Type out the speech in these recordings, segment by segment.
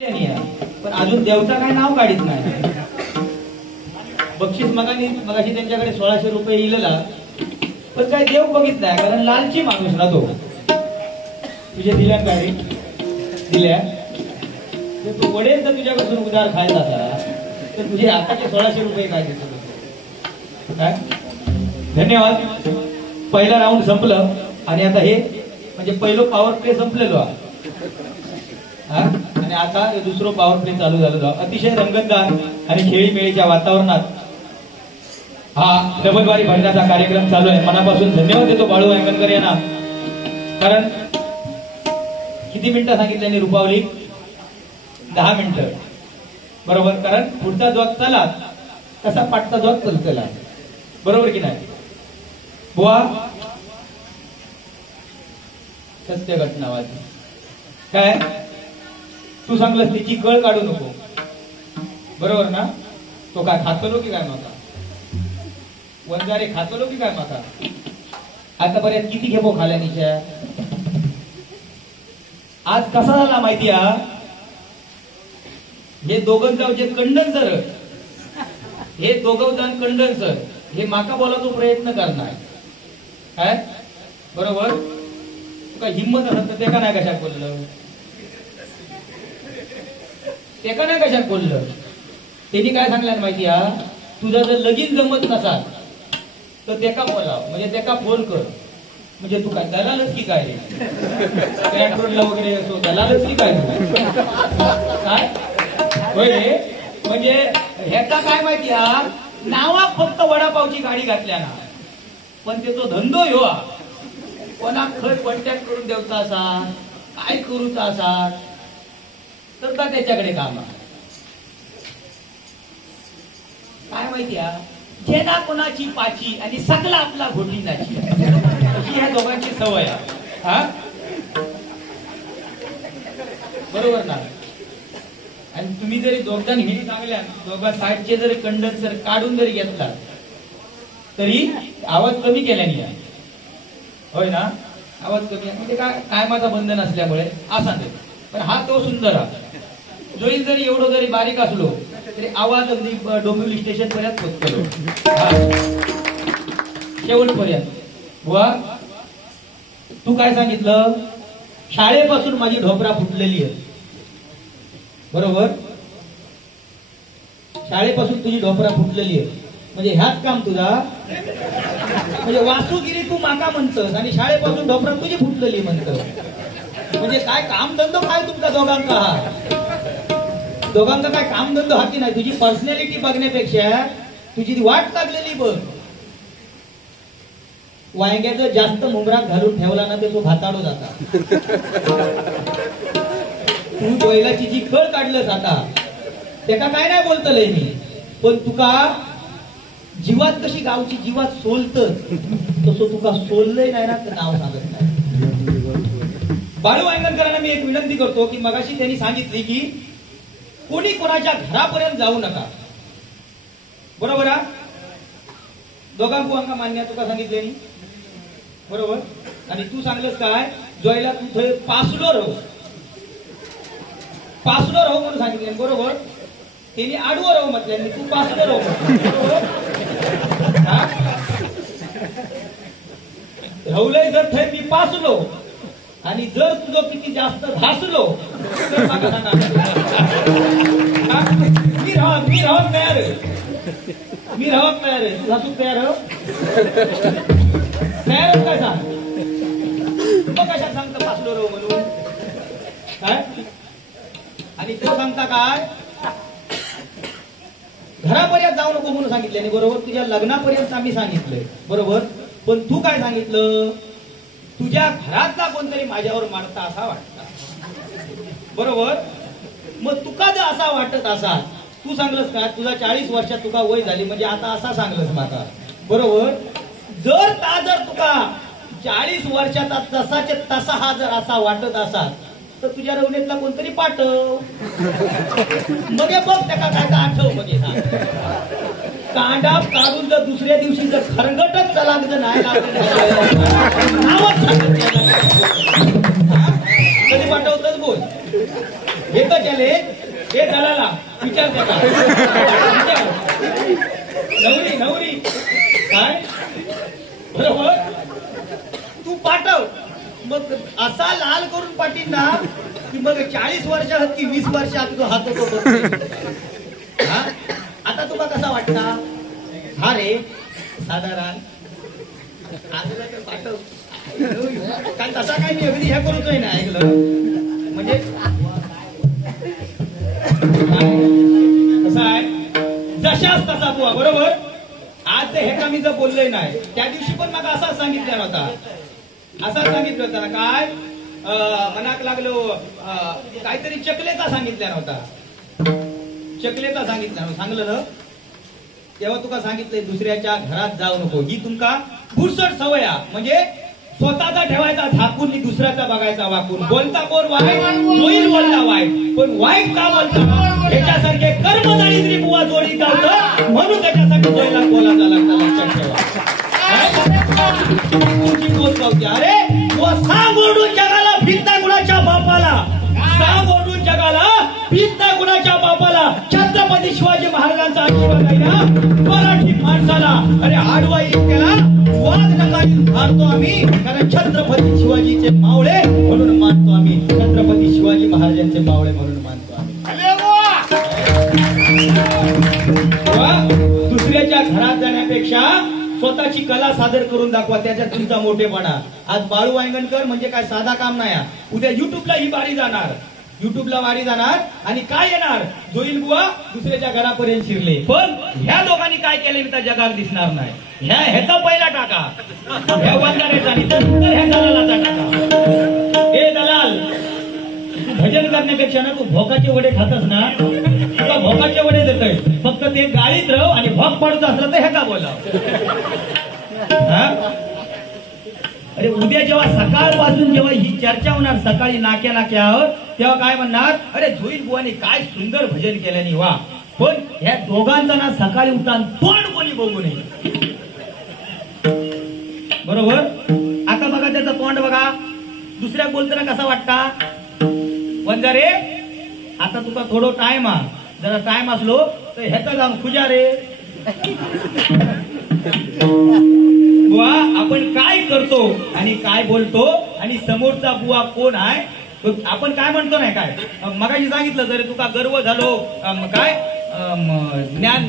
पण अजून देवता काय नाव काढीत नाही. बक्षीस मगाशी त्यांच्याकडे 1600 रुपये इलेला, पण काय देव बघित नाही, कारण लालची माणूस ना तो. तुझे दिल्या काय दिल्या तू वडेल तर तुझ्यापासून उधार खायचा तर तुझे आताचे 1600 रुपये काय देतो काय. धन्यवाद. पहिला राऊंड संपलं आणि आता हे म्हणजे पहिलं पॉवर प्ले संपलेलो आणि आता दुसरं पॉवर प्ले चालू झालं. अतिशय रंगतदार आणि खेळीमेळीच्या वातावरणात हा डबलबारी भरण्याचा कार्यक्रम चालू आहे. मनापासून धन्यवाद देतो बाळू वांगणकर यांना. कारण किती मिनिटं सांगितल्याने रुपावली 10 मिनिटं बरोबर. कारण पुढचा जोक चला तसा पाठचा जोक चलतेला बरोबर की नाही बुवा. सत्य घटनावादी काय तू सांगलंस तिची कळ काढू नको बरोबर ना. तो काय खातलो की काय माका वंजारे खातलो की काय माका. आतापर्यंत किती घेपो खाल्यानीच्या. आज कसा झाला माहिती आहे. हे दोघं जाऊ जे कंडन्सर हे दोघं जण कंडन्सर हे माका बोलायचा प्रयत्न करणार काय बरोबर. तू काय हिंमत असत ते का नाही कशात बोललं ते का नाही कशात बोललं. त्यांनी काय सांगलं माहिती आहे. तुझा जर लगीन जमत नसाल तर ते का बोलाव म्हणजे ते का फोन कर. म्हणजे तू काय दलालच की काय पेट्रोलला वगैरे असो दलालच की काय काय होय. म्हणजे ह्याचा काय माहिती आहे. नावात फक्त वडापावची गाडी घातल्या ना पण ते तो धंदो ह्यो कोणा खत कॉन्टॅक्ट करून देवचा असा काय करूचा असा तर का त्याच्याकडे काम आहे. काय माहिती आहे. जेना कोणाची पाची आणि सगळा आपला घोटी नाची अशी ह्या दोघांची सवय आहे. हा बरोबर ना. आणि तुम्ही जरी दोघांनी हे चांगल्या दोघा साईडचे जरी कंडन्सर काढून जरी घेतला तरी आवाज कमी केल्याने होय ना. आवाज कमी म्हणजे काय कायमाचा बंधन असल्यामुळे असा नाही. पण हा तो सुंदर हा जोईल जरी एवढं जरी बारीक असलो तरी आवाज अगदी डोंबिवली स्टेशन पर्यंत पोहोचतो शेवटपर्यंत. बुवा तू काय सांगितलं. शाळेपासून माझी ढोपरा फुटलेली आहे बरोबर. शाळेपासून तुझी ढोपरा फुटलेली आहे म्हणजे ह्याच काम तुझा म्हणजे वासुगिरी तू माका म्हणतस आणि शाळेपासून ढोपरा तुझी फुटलेली म्हणत. म्हणजे काय कामधंदो काय तुमचा दोघांचा हा दोघांचा काय कामधंदो हा की नाही. तुझी पर्सनॅलिटी बघण्यापेक्षा तुझी वाट लागलेली बघ. वांग्याचं जास्त मुंबरा घालून ठेवला ना ते तो भाताडो जाता. तू बैलाची जी कळ काढलंस आता त्याका काय नाही बोलतलंय मी. पण तुका जीवात कशी गावची जीवात सोलतच तसं तुका सोललंय नाही ना तर नाव सांगत नाही. बाळू वांगणकरांना मी एक विनंती करतो की मगाशी त्यांनी सांगितली की कोणी कोणाच्या घरापर्यंत जाऊ नका बरोबर आहे. दोघांकू अंका मान्य तुका सांगितले बरोबर. आणि तू सांगलंस काय जोयला तू थंय पासलो राहू म्हणून सांगितले बरोबर. त्यांनी आडवं राहू म्हटलं तू पासलो राहू राहुलय. जर थंय मी पासलो आणि जर तुझं किती जास्त धासलो तर सांगा मी राहत तयार आहे तू धासू तयार काय सांग. मग कशात सांगता पासलो राहू म्हणून काय. आणि तो सांगता काय घरापर्यंत जाऊ नको म्हणून सांगितले बरोबर. तुझ्या लग्नापर्यंत आम्ही सांगितलंय बरोबर. पण तू काय सांगितलं तुझ्या घरातला कोणतरी माझ्यावर मारता असा वाटता बरोबर. मग तुका जर असा वाटत असा तू सांगलंस का तुझा 40 वर्षात तुका वय झाली म्हणजे आता असा सांगलंस माका बरोबर. जर तुका 40 वर्षाचा तसाचे तसा हा जर असा वाटत असा तर तुझ्या रवणीतला कोणतरी पाठव मध्ये बघ त्याका काय आठव मध्ये कांडा काढून जर दुसऱ्या दिवशी जर खरगटच चलाक जर नाही नावच कधी पाठवतच बोल. येतं त्याले हे दलाला विचार त्या नवरी नवरी काय बरोबर तू पाठव मग असा लाल करून पाठीन ना की मग 40 वर्षात की 20 वर्षात तो हात होतो हा आता तुला कसा वाटता हा रे साधारण पाठव कारण तसा काय मी अगदी ह्या करूच ना ऐकलं म्हणजे कसं आहे जशाच तसा बुवा बरोबर आज हे का मी जर बोललोय नाही त्या दिवशी पण मला असाच सांगितलं नव्हता असाच सांगितलं होता ना काय मनाक लागलो काहीतरी चकलेचा सांगितल्या नव्हता चकलेचा सांगितलं सांगलं ना तेव्हा तुका सांगितलंय दुसऱ्याच्या घरात जाऊ नको ही तुमका पुरसट सवय म्हणजे स्वतःचा ठेवायचा झाकून दुसऱ्याचा बघायचा वाकून बोलता कोण वाईट होईल बोलता वाईट पण वाईट का बोलता ह्याच्यासारखे कर्मदायित्री बुवा जोडी गावतं म्हणून त्याच्यासाठी जोडला बोलायचा लागता लक्षात ठेवा तुमची बोल गावते अरे सांग ओरडून जगाला भिंता कुणाच्या बापाला सांग ओरडून जगाला भिंता कुणाच्या बापाला छत्रपती शिवाजी महाराजांचा आशीर्वाद आहे ना मराठी माणसाला अरे आडवा येईल त्याला वाघ नकाळी मारतो आम्ही कारण छत्रपती शिवाजीचे मावळे म्हणून मानतो आम्ही छत्रपती शिवाजी महाराजांचे मावळे म्हणून मानतो आम्ही दुसऱ्याच्या घरात जाण्यापेक्षा स्वतःची कला सादर करून दाखवा त्याच्यात तुमचा मोठेपणा आज बाळू वांगणकर म्हणजे काय साधा काम नाही उद्या युट्यूबला ही बारी जाणार युट्यूबला वारी जाणार आणि काय येणार जोईल बुवा दुसऱ्याच्या घरापर्यंत शिरले पण ह्या लोकांनी काय केले मी त्या जगात दिसणार नाही ह्याचा पहिला टाका ह्या वंदाऱ्याचा नंतर ह्या दलालाचा टाका हे दलाल तू भजन करण्यापेक्षा ना तू भोकाचे वडे खातस ना तुला भोकाचे वडे देतोय फक्त ते गाळीत राह आणि भोक पडत असलं तर ह्याचा बोला अरे उद्या जेव्हा सकाळपासून जेव्हा ही चर्चा होणार सकाळी नाक्या नाक्यावर तेव्हा काय म्हणणार अरे जोईल बुवाने काय सुंदर भजन केल्याने वा पण ह्या दोघांचा ना सकाळी उठान तोंड कोणी बघू नये बरोबर आता बघा त्याचं तोंड बघा दुसऱ्या बोलताना कसा वाटता वंजारे आता तुका थोडं टाइम जरा टाइम असलो तर ह्याचा जाऊन खुजा रे बुवा आपण काय करतो आणि काय बोलतो आणि समोरचा बुवा कोण आहे आपण काय म्हणतो नाही काय मगाशी सांगितलं जरी तुका गर्व झालो काय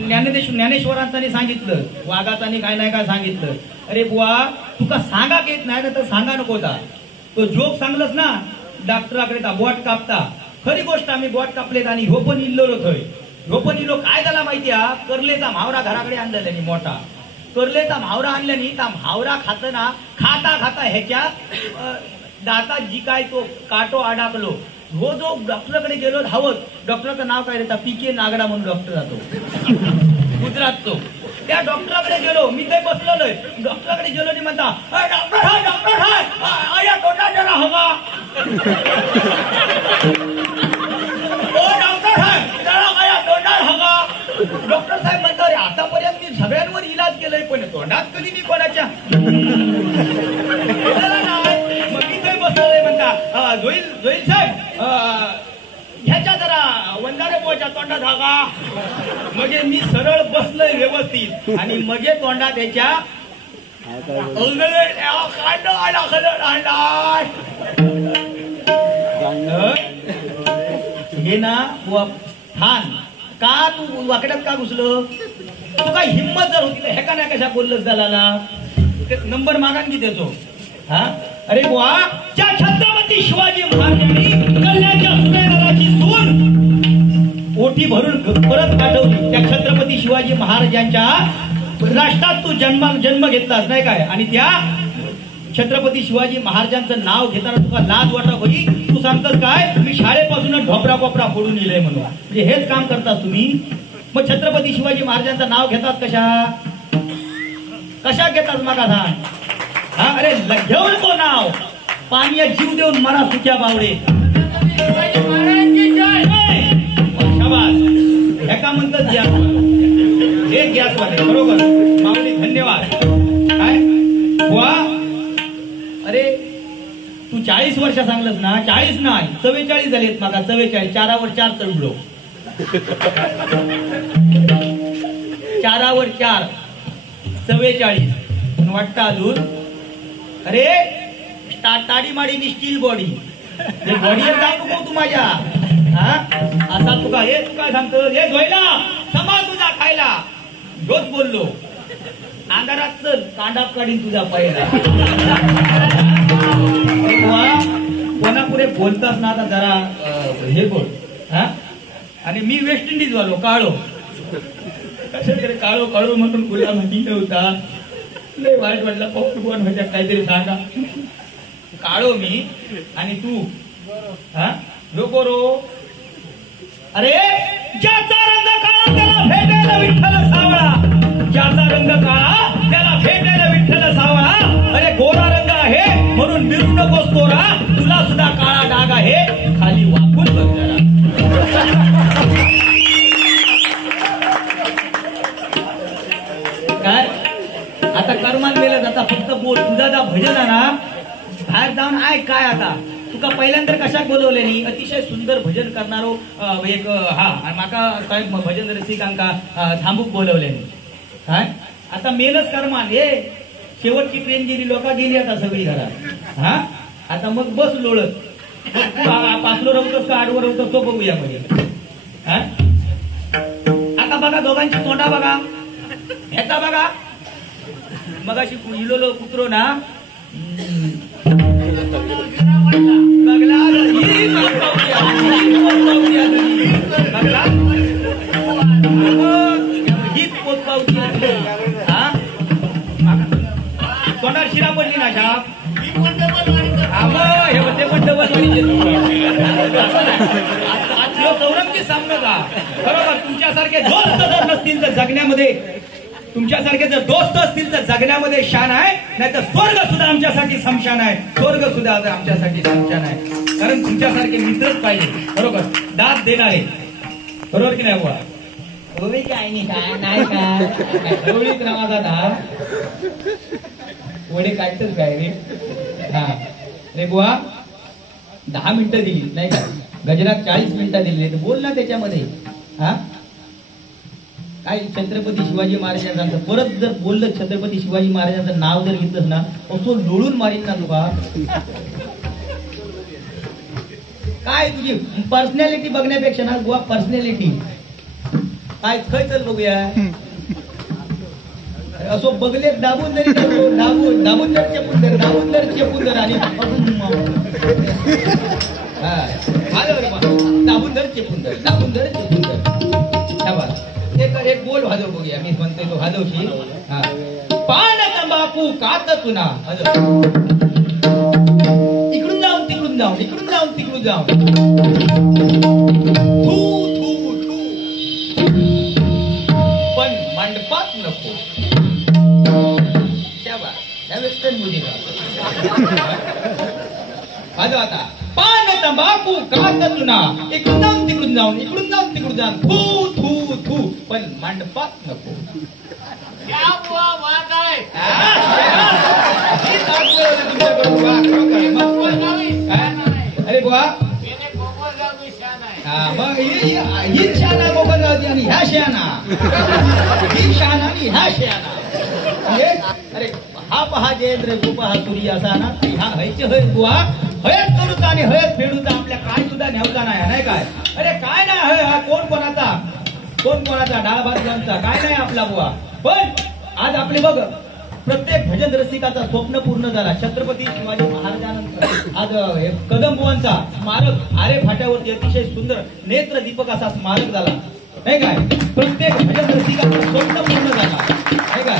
ज्ञानेश्वरांनी सांगितलं वाघाचानी काय नाही काय सांगितलं अरे बुवा तुका सांगा येत नाही ना तर सांगा नको होता तो जोक सांगलंच ना डॉक्टराकडे बोट कापता खरी गोष्ट आम्ही बोट कापलेत आणि ह्यो पण इल्लो थंय ह्यो पण इल्लो काय झाला माहितीये करलेचा म्हावरा घराकडे आणलेला मोठा करलेचा म्हावरा आणल्यानी त्या म्हावरा खाताना खाता खाता ह्याच्या दातात जी काय तो काटो अडकलो हो जो डॉक्टरकडे गेलो धावत डॉक्टरचं नाव काय देता पीके नागडा म्हणून डॉक्टर जातो गुजरातचो त्या डॉक्टराकडे गेलो मी ते बसलोय डॉक्टराकडे गेलो आणि म्हणता डॉक्टर हाय डॉक्टर हाय या तोंडात जरा हवा डॉक्टर हाय जरा या तोंडात हवा डॉक्टर साहेब म्हणतात अरे आतापर्यंत मी सगळ्यांवर इलाज केलंय पण तोंडात कधी मी कोणाच्या मग मी ते बसलोय म्हणता जोईल साहेब ह्याच्या जरा वंजारे पोच्या तोंडात हागा म्हणजे मी सरळ बसलोय व्यवस्थित आणि मजे तोंडात ह्याच्या हे ना ठाण का तू वाकड्यात का घुसलं तू काय हिंमत जर होती हे का नाही कशा बोललंस दलाला नंबर मागान की देतो हा अरे बुवा ज्या छत्रपती शिवाजी महाराजांनी कल्याणच्या सुभेदाराची सून ओठी भरून परत पाठवली त्या छत्रपती शिवाजी महाराजांच्या राष्ट्रात तू जन्म घेतलास नाही काय आणि त्या छत्रपती शिवाजी महाराजांचं नाव घेताना तुला लाज वाटा होई तू सांगतस काय मी शाळेपासूनच ढोपरा कोपरा फोडून येलंय म्हणून म्हणजे हेच काम करतास तुम्ही मग छत्रपती शिवाजी महाराजांचं नाव घेतात कशा घेतात मग सांग हा अरे घेऊन तो नाव पाण्यात जीव देऊन मरा सुक्या बावडे एका म्हणतात गॅस हे गॅसवाले बरोबर माऊली धन्यवाद काय वा अरे तू 40 40 वर्ष सांगलंस ना, 40 नाही 44 झालेत माका, 44, 4वर 4 चढलो, 4वर 4 44 वाटतं अजून. अरे ताडी माडी स्टील बॉडी, बॉडी जाऊ नको तू माझ्या. हा असा तुका हे तू काय सांगतो, हे धोयला समाज तुझा खायला रोज बोललो, अंधारात चल कांडाप काढीन तुझा पहिला. कोणापुढे बोलतास ना आता जरा हे बोल. हा आणि मी वेस्ट इंडिज वालो काळो, कशाकडे काळो काळो म्हणून गुलाम माहिती नव्हता. लय वाईट वाटला, पॉपकॉर्न म्हणजे काहीतरी सांगा. काळो मी आणि तू हा लोको रो. अरे ज्याचा रंग काळा त्याला भेटायला विठ्ठल सावळा, ज्याचा रंग काळा त्याला भेटायला विठ्ठल सावळा. अरे गोरा रंग आहे म्हणून मिरू नकोस तोरा, तुला सुद्धा काळा डाग आहे खाली वाकून बघ जरा. काय आता कर्मात गेलं जाता, फक्त बोल तुझा जा भजन आहे ना, बाहेर जाऊन ऐक. काय आता तुका पहिल्यांदा कशाक बोलवलेली, अतिशय सुंदर भजन करणारो एक हा माका काय भजन रसिकांका थांबूक बोलवलेली. काय आता मेनच कर्मान हे शेवटची ट्रेन गेली, लोक गेली आता सगळी घरात. हा आता मग बस लोळत, पाचलो रवतोस का आडवर रवतोस तो बघूया मध्ये. हा आता बघा दोघांची तोंडा बघा, ह्याचा बघा. मग अशी इलोलो कुत्रो ना बघला हीच पोचपावती. हा तोंडावर शिरा पडली ना छाप. हे होते पण डबल चौरंगी सामना का बरोबर. तुमच्यासारखे दोस्त जर नसतील तर जगण्यामध्ये, तुमच्यासारखे जर दोस्त असतील तर जगण्यामध्ये शान आहे, नाही तर स्वर्ग सुद्धा आमच्यासाठी समशान आहे. स्वर्ग सुद्धा आमच्यासाठी समशान आहे, कारण तुमच्यासारखे मित्रच पाहिजे. बरोबर दाद देणारे, बरोबर की नाही बुवा. होय काय नाही काय नाही काय जवळीक नावाचा दाब वडे काढतच काय रे. हा रे बुवा 10 मिनिटं दिली नाही का, गजरात 40 मिनिटं दिली, बोल ना त्याच्यामध्ये. हा काय छत्रपती शिवाजी महाराजांचं परत जर बोललं, छत्रपती शिवाजी महाराजांचं नाव जर घेतलंस ना, असं लोळून मारीन ना तुका. काय तुझी पर्सनॅलिटी बघण्यापेक्षा ना बुवा, पर्सनॅलिटी काय खय चल बघूया. असो बघले दाबून जरी दाबून दाबून जर चेपून धर, दाबून जर चेपून धर आणि दाबून धर चेपून धर, दाबून धर चेपून धर. एक बोल वाजव बघूया, मी म्हणतोय तो वाजवशी. हा पान तंबाखू कात चुना, इकडून जाऊन तिकडून जाऊन, इकडून जाऊन तिकडून जाऊन, थू थू थू पण मंडपात नको. वेस्टर्न म्युझिक वाजव आता. पान तंबाखू कात चुना, इकडून जाऊन तिकडून जाऊन, इकडून जाऊन तिकडून जाऊन, थू थू थू पण मंडपात नको. अरे बुवा मग ही शाना मोबाईल गावती आणि ह्या शाना, ही शाना आणि ह्या शाना. अरे हा पहा जयेंद्र तू पहा सूर्य असा ना, हा हयचे हय बुवा, हयच करूचा आणि हयच फेडूचा, आपल्या काय सुद्धा न्यावचा नाही काय. अरे काय नाही हय, हा कोण कोणाचा, कोण कोणाचा डाळ भात घेऊनचा काय नाही आपला बुवा. पण आज आपले बघ प्रत्येक भजन रसिकाचा स्वप्न पूर्ण झाला. छत्रपती शिवाजी महाराजांनंतर आज कदम बुवांचा स्मारक आरे फाट्यावरती अतिशय सुंदर नेत्र दीपक असा स्मारक झाला नाही काय. प्रत्येक भजन रसिकाचं स्वप्न पूर्ण झाला नाही काय.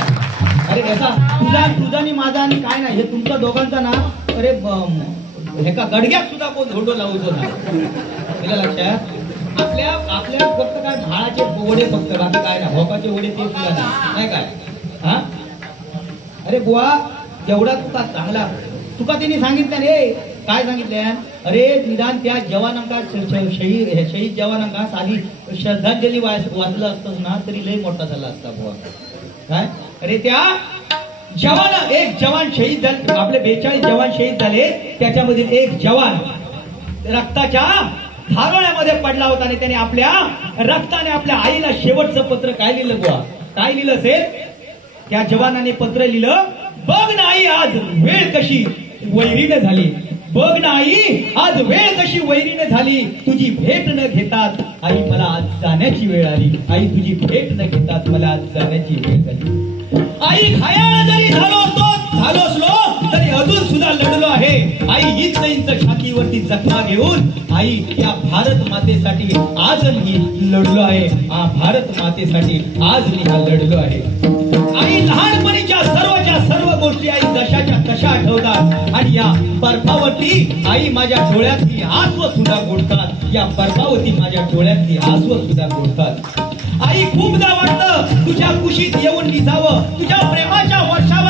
अरे कसा तुझा आणि माझा आणि काय नाही, हे तुमच्या दोघांचा ना. अरे हे का गडग्यात सुद्धा कोण झोडो लावतो ना, तिला लक्षात. आपल्या फक्त काय भाळाचे वडे फक्त, बाकी काय नाही, भोकाचे वडे ते सुद्धा नाही काय. हा अरे बुवा जेवढा तुका चांगला, तुका त्यांनी सांगितलं रे, काय सांगितलं. अरे निदान त्या जवानांका शहीद जवानांका साधी श्रद्धांजली वाचलं असतं ना तरी लय मोठा झाला असता बुवा. काय अरे त्या एक जवान शहीद झाले, आपले 42 जवान शहीद झाले, त्याच्यामधील एक जवान रक्ताच्या धारोळ्यामध्ये पडला होता आणि त्याने आपल्या रक्ताने आपल्या आईला शेवटचं पत्र काय लिहिलं बुवा? काय लिहिलं असेल? त्या जवानाने पत्र लिहिलं, बघ ना आई आज वेळ कशी वैरीण झाली, बघ ना आई आज वेळ कशी वैरीण झाली, तुझी भेट न घेतात आई मला आज जाण्याची वेळ आली, आई तुझी भेट न घेतात मला आज जाण्याची वेळ झाली. आई घायाळ जरी झालो असलो तरी अजून सुद्धा लढलो आहे. आई इंच छातीवरती जखमा घेऊन आई या भारत मातेसाठी आज मी लढलो आहे. भारत मातेसाठी आज मी लढलो आहे. आई लहानपणीच्या सर्व गोष्टी आई जशाच्या तशा आठवतात आणि या बर्फावरती आई माझ्या डोळ्यातली आसव सुद्धा गोडतात. या बर्फावरती माझ्या डोळ्यातली आसव सुद्धा गोडतात. आई खूपदा वाटतं तुझ्या कुशीत येऊन मी जावं, तुझ्या प्रेमाच्या वर्षावर